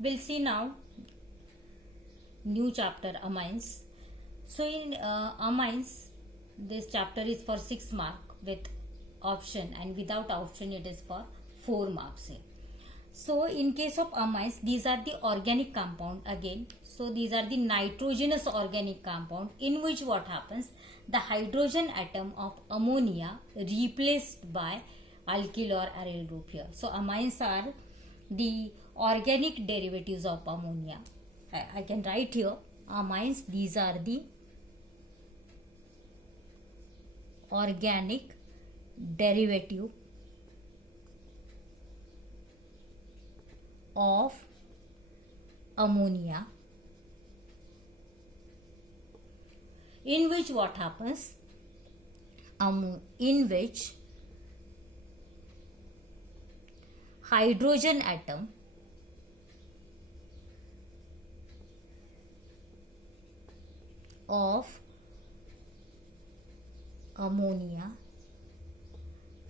We'll see now new chapter amines. So in amines, this chapter is for 6 mark with option, and without option it is for 4 marks here. So in case of amines, these are the organic compound again. So these are the nitrogenous organic compound in which what happens, the hydrogen atom of ammonia replaced by alkyl or aryl group here. So amines are the organic derivatives of ammonia. I can write here amines, these are the organic derivative of ammonia, in which what happens, in which hydrogen atom of ammonia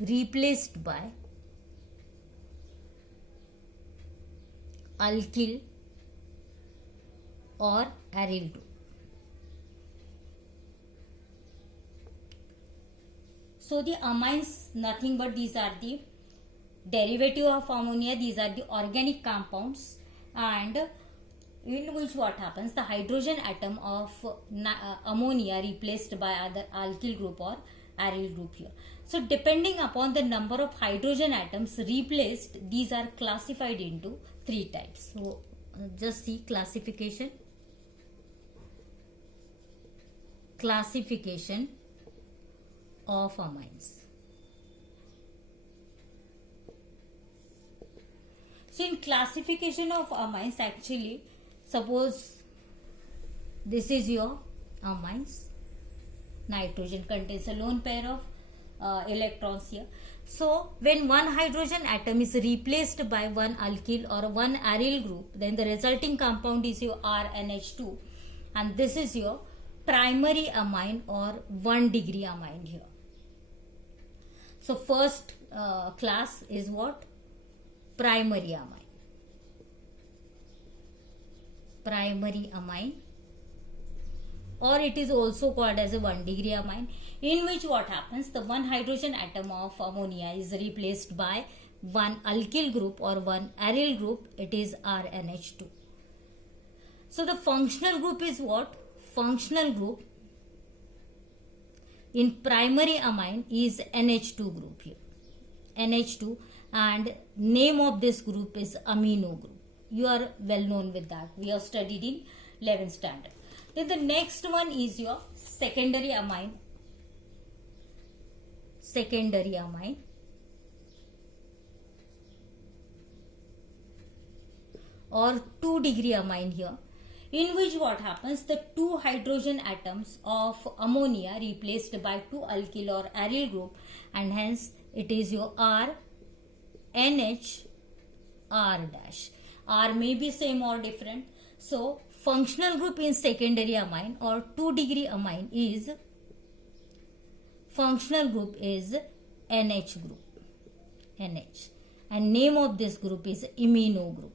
replaced by alkyl or aryl group. So the amines, nothing but these are the derivative of ammonia, these are the organic compounds, and in which what happens, the hydrogen atom of ammonia replaced by either alkyl group or aryl group here. So depending upon the number of hydrogen atoms replaced, these are classified into 3 types. So just see classification of amines. So in classification of amines, actually, suppose this is your amines, nitrogen contains a lone pair of electrons here. So when one hydrogen atom is replaced by one alkyl or one aryl group, then the resulting compound is your RNH2, and this is your primary amine or 1 degree amine here. So first class is what? Primary amine. Primary amine, or it is also called as a 1 degree amine, in which what happens, the one hydrogen atom of ammonia is replaced by one alkyl group or one aryl group, it is RNH2. So the functional group is what? Functional group in primary amine is NH2 group here, NH2, and name of this group is amino group. You are well known with that, we have studied in 11th standard. Then the next one is your secondary amine. Secondary amine or 2 degree amine here, in which what happens, the 2 hydrogen atoms of ammonia replaced by 2 alkyl or aryl group, and hence it is your R, NH, R dash. R may be same or different. So functional group in secondary amine or 2 degree amine is, functional group is NH group, NH, and name of this group is imino group.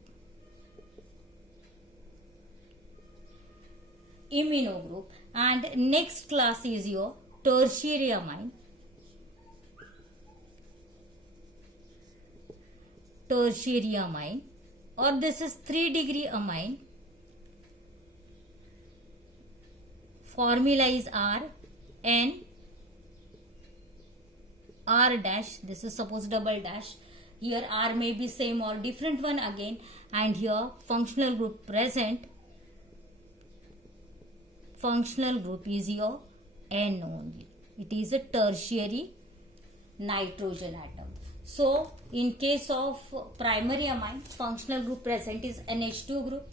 Imino group. And next class is your tertiary amine. Tertiary amine, or this is 3 degree amine. Formula is R, N, R dash, this is suppose double dash. Here R may be same or different one again, and here functional group present. Functional group is your N only. It is a tertiary nitrogen atom. So in case of primary amine, functional group present is NH2 group.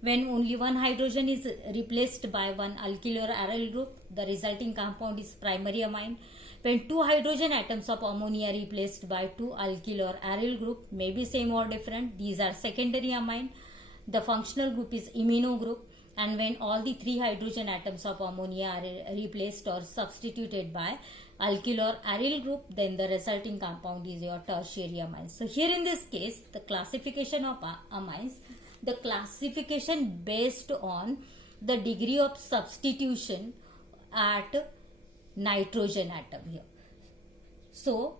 When only one hydrogen is replaced by one alkyl or aryl group, the resulting compound is primary amine. When 2 hydrogen atoms of ammonia replaced by 2 alkyl or aryl group, may be same or different, these are secondary amine. The functional group is imino group. And when all the 3 hydrogen atoms of ammonia are replaced or substituted by alkyl or aryl group, then the resulting compound is your tertiary amines. So here in this case, the classification of amines, the classification based on the degree of substitution at nitrogen atom here. So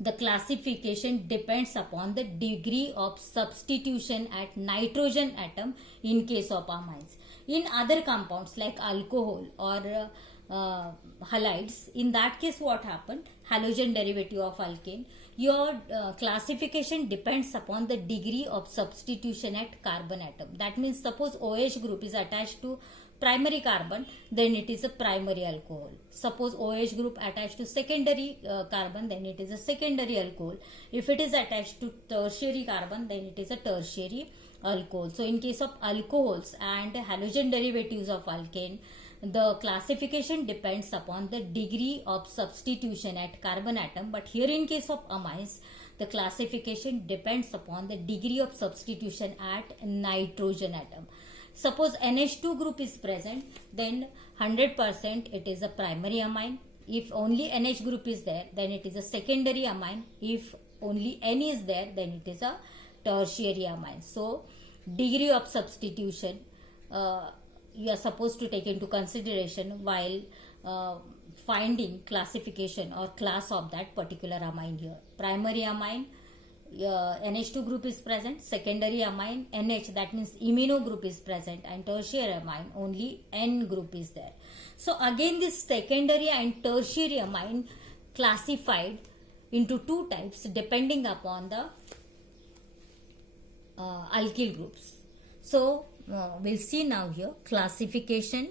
the classification depends upon the degree of substitution at nitrogen atom in case of amines. In other compounds like alcohol or halides, in that case what happened? Halogen derivative of alkane, your classification depends upon the degree of substitution at carbon atom. That means suppose OH group is attached to primary carbon, then it is a primary alcohol. Suppose OH group attached to secondary carbon, then it is a secondary alcohol. If it is attached to tertiary carbon, then it is a tertiary alcohol. So in case of alcohols and halogen derivatives of alkane, the classification depends upon the degree of substitution at carbon atom, but here in case of amines, the classification depends upon the degree of substitution at nitrogen atom. Suppose NH2 group is present, then 100% it is a primary amine. If only NH group is there, then it is a secondary amine. If only N is there, then it is a tertiary amine. So degree of substitution you are supposed to take into consideration while finding classification or class of that particular amine here. Primary amine, NH2 group is present, secondary amine NH, that means imino group is present, and tertiary amine only N group is there. So again this secondary and tertiary amine classified into two types depending upon the alkyl groups. So we'll see now here classification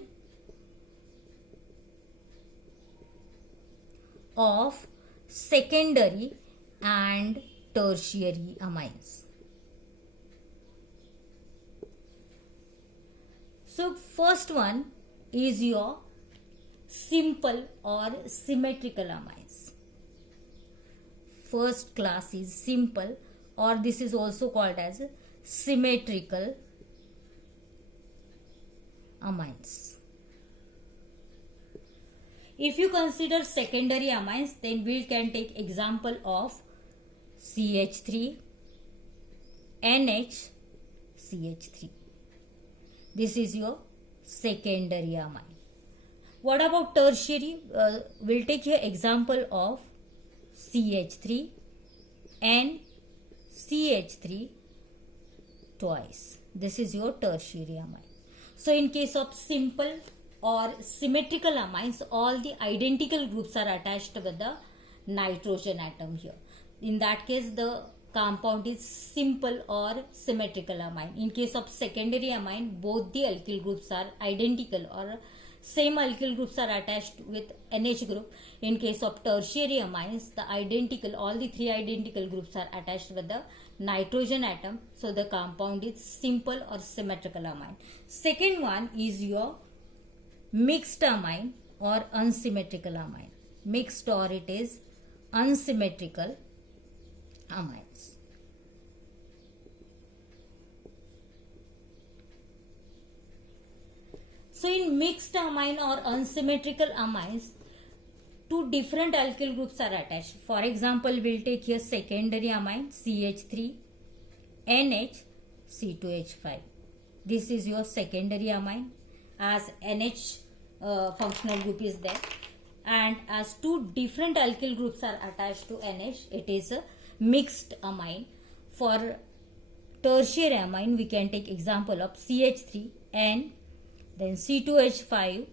of secondary and tertiary amines. So first one is your simple or symmetrical amines. First class is simple, or this is also called as symmetrical amines. If you consider secondary amines, then we can take example of CH3, NH, CH3. This is your secondary amine. What about tertiary? We'll take here example of CH3, N, CH3 twice. This is your tertiary amine. So in case of simple or symmetrical amines, all the identical groups are attached with the nitrogen atom here. In that case, the compound is simple or symmetrical amine. In case of secondary amine, both the alkyl groups are identical or same alkyl groups are attached with NH group. In case of tertiary amines, all the three identical groups are attached with the nitrogen atom. So the compound is simple or symmetrical amine. Second one is your mixed amine or unsymmetrical amine. Mixed or it is unsymmetrical amines. So in mixed amine or unsymmetrical amines, two different alkyl groups are attached. For example, we'll take here secondary amine CH3, NH, C2H5. This is your secondary amine, as NH functional group is there, and as two different alkyl groups are attached to NH, it is a mixed amine. For tertiary amine, we can take example of CH3, N, then C2H5,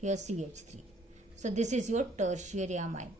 here CH3. So this is your tertiary amine.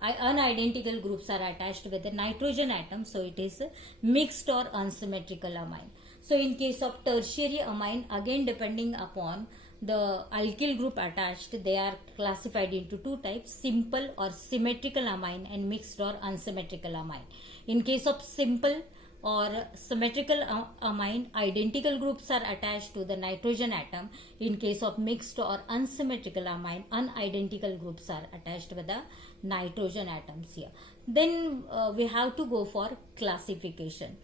Unidentical groups are attached with the nitrogen atom, so it is a mixed or unsymmetrical amine. So in case of tertiary amine, again depending upon the alkyl group attached, they are classified into two types: simple or symmetrical amine and mixed or unsymmetrical amine. In case of simple or symmetrical amine, identical groups are attached to the nitrogen atom. In case of mixed or unsymmetrical amine, unidentical groups are attached with the nitrogen atoms here. Then we have to go for classification.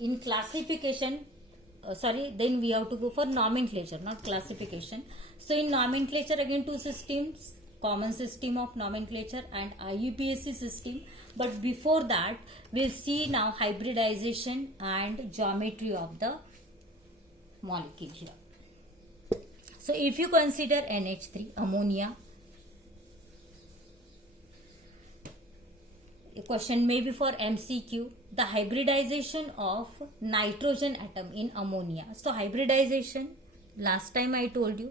In classification, then we have to go for nomenclature, not classification. So in nomenclature, again two systems common system of nomenclature and IUPAC system. But before that, we'll see now hybridization and geometry of the molecule here. So if you consider NH3, ammonia, a question may be for MCQ, the hybridization of nitrogen atom in ammonia. So hybridization, last time I told you,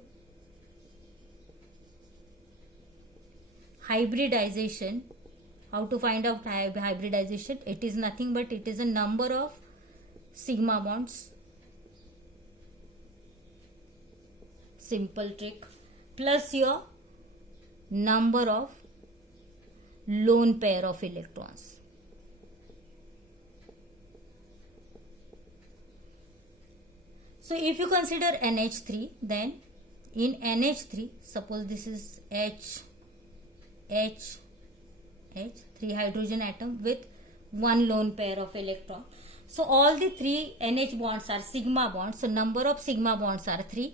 hybridization, how to find out hybridization? It is nothing but it is a number of sigma bonds, simple trick, plus your number of lone pair of electrons. So if you consider NH3, then in NH3, suppose this is H, 3 hydrogen atom with 1 lone pair of electron. So all the 3 NH bonds are sigma bonds. So number of sigma bonds are 3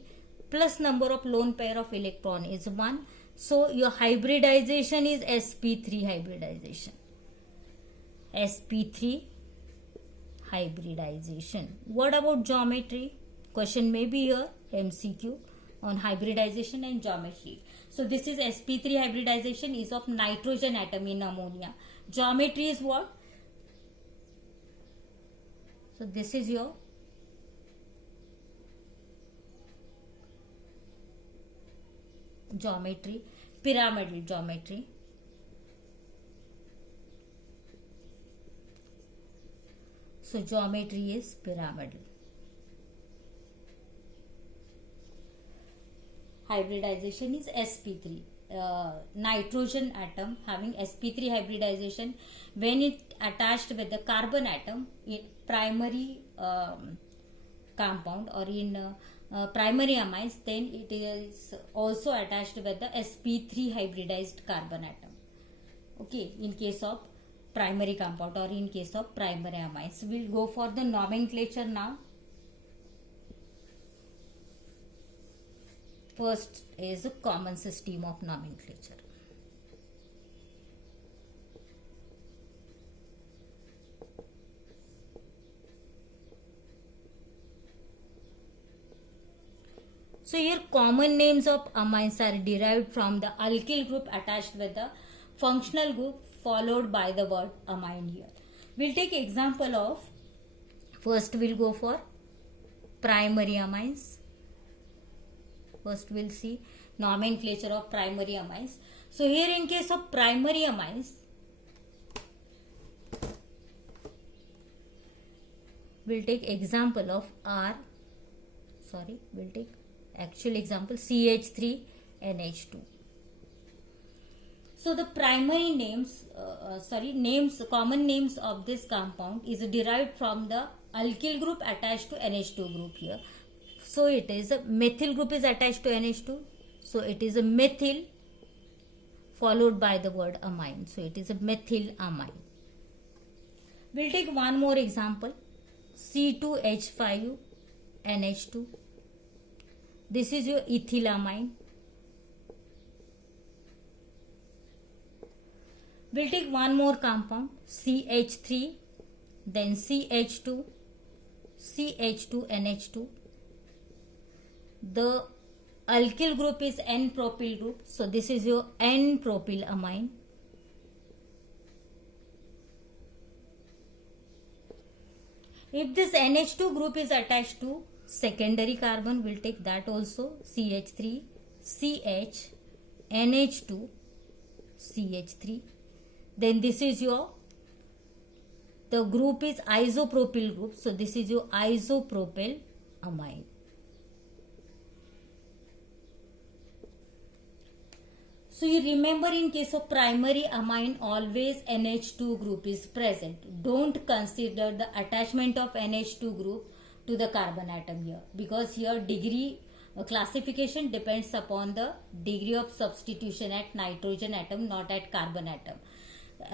plus number of lone pair of electron is 1. So your hybridization is sp3 hybridization. sp3 hybridization. What about geometry? Question may be here, MCQ, on hybridization and geometry. So this is sp3 hybridization is of nitrogen atom in ammonia. Geometry is what? So this is your geometry, pyramidal geometry. So geometry is pyramidal. Hybridization is sp3. Nitrogen atom having sp3 hybridization, when it attached with the carbon atom in primary compound or in primary amines, then it is also attached with the sp3 hybridized carbon atom. Okay, in case of primary compound or in case of primary amines. We'll go for the nomenclature now. First is a common system of nomenclature. So here common names of amines are derived from the alkyl group attached with the functional group followed by the word amine here. We'll take example of, first we'll go for primary amines. First we'll see nomenclature of primary amines. So here in case of primary amines, we'll take example of we'll take actual example CH3NH2. So the primary names, common names of this compound is derived from the alkyl group attached to NH2 group here. So it is a methyl group is attached to NH2. So it is a methyl followed by the word amine. So it is a methyl amine. We'll take one more example. C2H5NH2. This is your ethylamine. We'll take one more compound, CH3, then CH2, CH2NH2. The alkyl group is N-propyl group. So this is your N-propylamine. If this NH2 group is attached to secondary carbon, we'll take that also, CH3, CH, NH2, CH3. Then this is the group is isopropyl group. So this is your isopropyl amine. So you remember in case of primary amine, always NH2 group is present. Don't consider the attachment of NH2 group to the carbon atom here, because here degree classification depends upon the degree of substitution at nitrogen atom, not at carbon atom.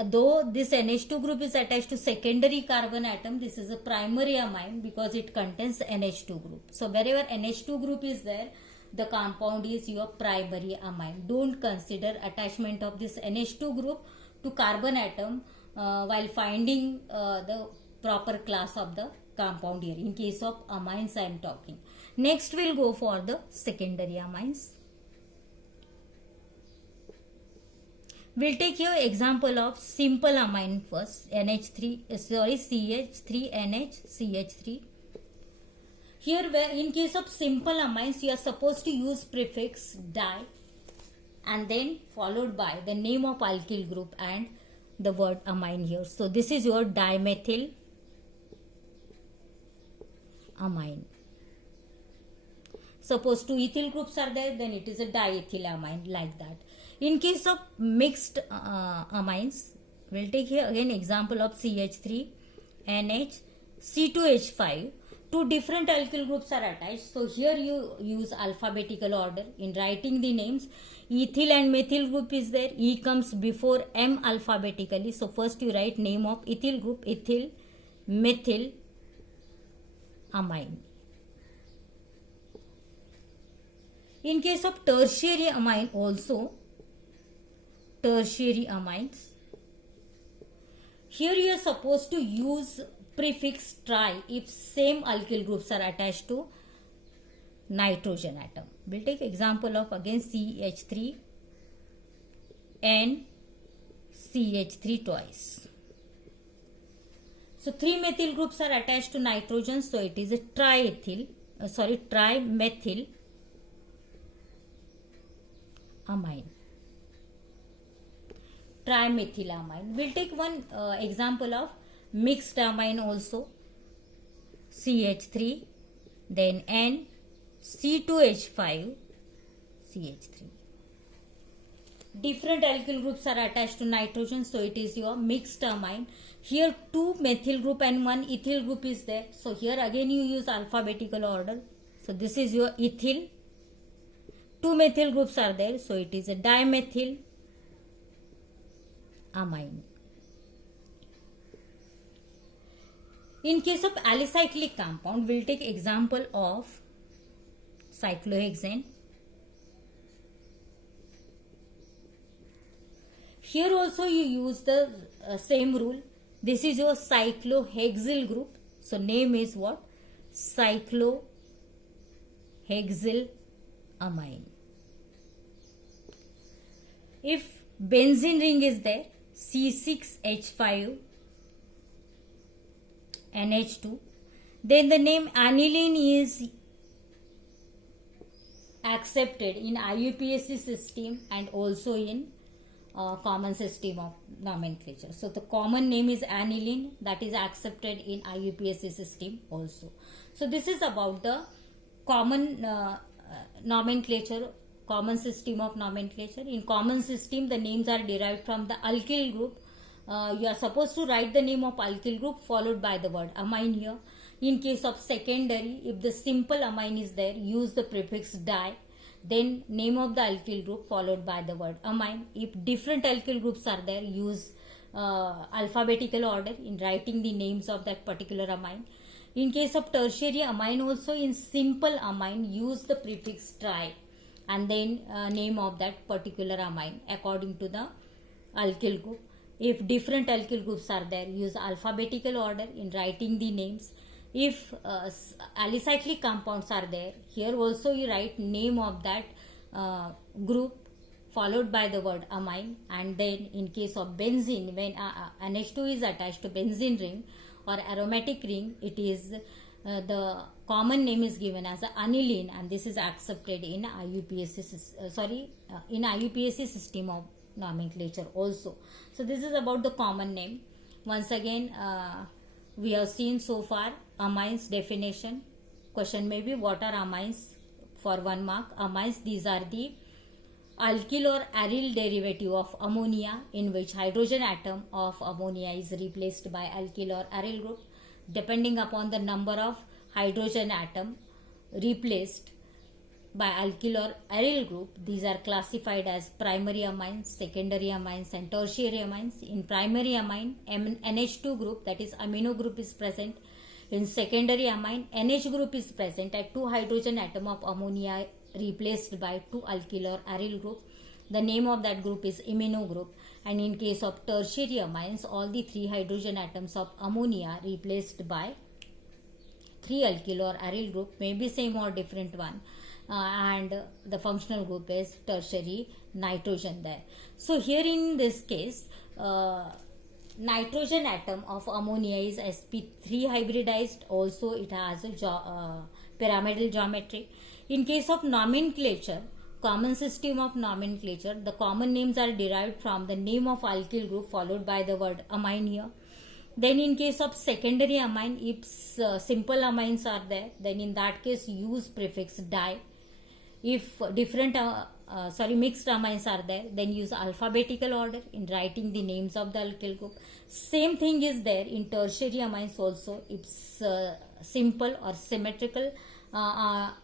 Though this NH2 group is attached to secondary carbon atom, this is a primary amine because it contains NH2 group. So wherever NH2 group is there, the compound is your primary amine. Don't consider attachment of this NH2 group to carbon atom while finding the proper class of the compound here. In case of amines I am talking. Next we'll go for the secondary amines. We'll take here example of simple amine first, CH3NH CH3. Here where in case of simple amines you are supposed to use prefix di and then followed by the name of alkyl group and the word amine here. So this is your dimethyl amine. Suppose two ethyl groups are there, then it is a diethylamine, like that. In case of mixed amines, we'll take here again example of CH3NH C2H5. Two different alkyl groups are attached. So here you use alphabetical order in writing the names. Ethyl and methyl group is there. E comes before M alphabetically. So first you write name of ethyl group, ethyl, methyl, amine. In case of tertiary amine also, tertiary amines, here you are supposed to use prefix tri if same alkyl groups are attached to nitrogen atom. We'll take example of again CH3 and CH3 twice. So three methyl groups are attached to nitrogen, so it is a trimethyl amine. Trimethylamine. We'll take one example of mixed amine also. CH3, then N, C2H5, CH3. Different alkyl groups are attached to nitrogen, so it is your mixed amine. Here two methyl group and one ethyl group is there. So here again you use alphabetical order. So this is your ethyl. Two methyl groups are there, so it is a dimethyl amine. In case of alicyclic compound, we'll take example of cyclohexane. Here also you use the same rule. This is your cyclohexyl group. So name is what? Cyclohexyl amine. If benzene ring is there, C6H5 NH2, then the name aniline is accepted in IUPAC system and also in common system of nomenclature. So the common name is aniline, that is accepted in IUPAC system also. So this is about the common nomenclature, common system of nomenclature. In common system, the names are derived from the alkyl group. You are supposed to write the name of alkyl group followed by the word amine here. In case of secondary, if the simple amine is there, use the prefix di, then name of the alkyl group followed by the word amine. If different alkyl groups are there, use alphabetical order in writing the names of that particular amine. In case of tertiary amine also, in simple amine, use the prefix tri and then name of that particular amine according to the alkyl group. If different alkyl groups are there, use alphabetical order in writing the names. If alicyclic compounds are there, here also you write name of that group followed by the word amine. And then in case of benzene, when NH2 is attached to benzene ring or aromatic ring, it is the common name is given as aniline, and this is accepted in IUPAC system of nomenclature also. So this is about the common name. Once again, we have seen so far amines definition. Question may be what are amines? For 1 mark. Amines, these are the alkyl or aryl derivative of ammonia, in which hydrogen atom of ammonia is replaced by alkyl or aryl group. Depending upon the number of hydrogen atom replaced by alkyl or aryl group, these are classified as primary amines, secondary amines and tertiary amines. In primary amine, NH2 group, that is amino group, is present. In secondary amine, NH group is present at 2 hydrogen atom of ammonia replaced by 2 alkyl or aryl group. The name of that group is imino group. And in case of tertiary amines, all the 3 hydrogen atoms of ammonia replaced by 3 alkyl or aryl group, may be same or different one, and the functional group is tertiary nitrogen there. So here in this case, nitrogen atom of ammonia is sp3 hybridized. Also it has a pyramidal geometry. In case of nomenclature, common system of nomenclature, the common names are derived from the name of alkyl group followed by the word amine here. Then in case of secondary amine, if simple amines are there, then in that case use prefix di. If different mixed amines are there, then use alphabetical order in writing the names of the alkyl group. Same thing is there in tertiary amines also. If simple or symmetrical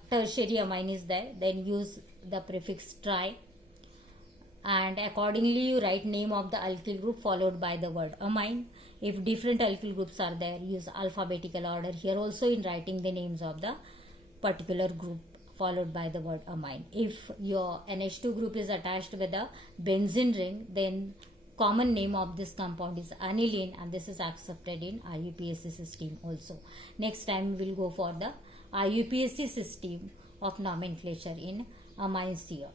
tertiary amine is there, then use the prefix tri, and accordingly you write name of the alkyl group followed by the word amine. If different alkyl groups are there, use alphabetical order here also in writing the names of the particular group followed by the word amine. If your NH2 group is attached with a benzene ring, then common name of this compound is aniline, and this is accepted in IUPAC system also. Next time we will go for the IUPAC system of nomenclature in amines here.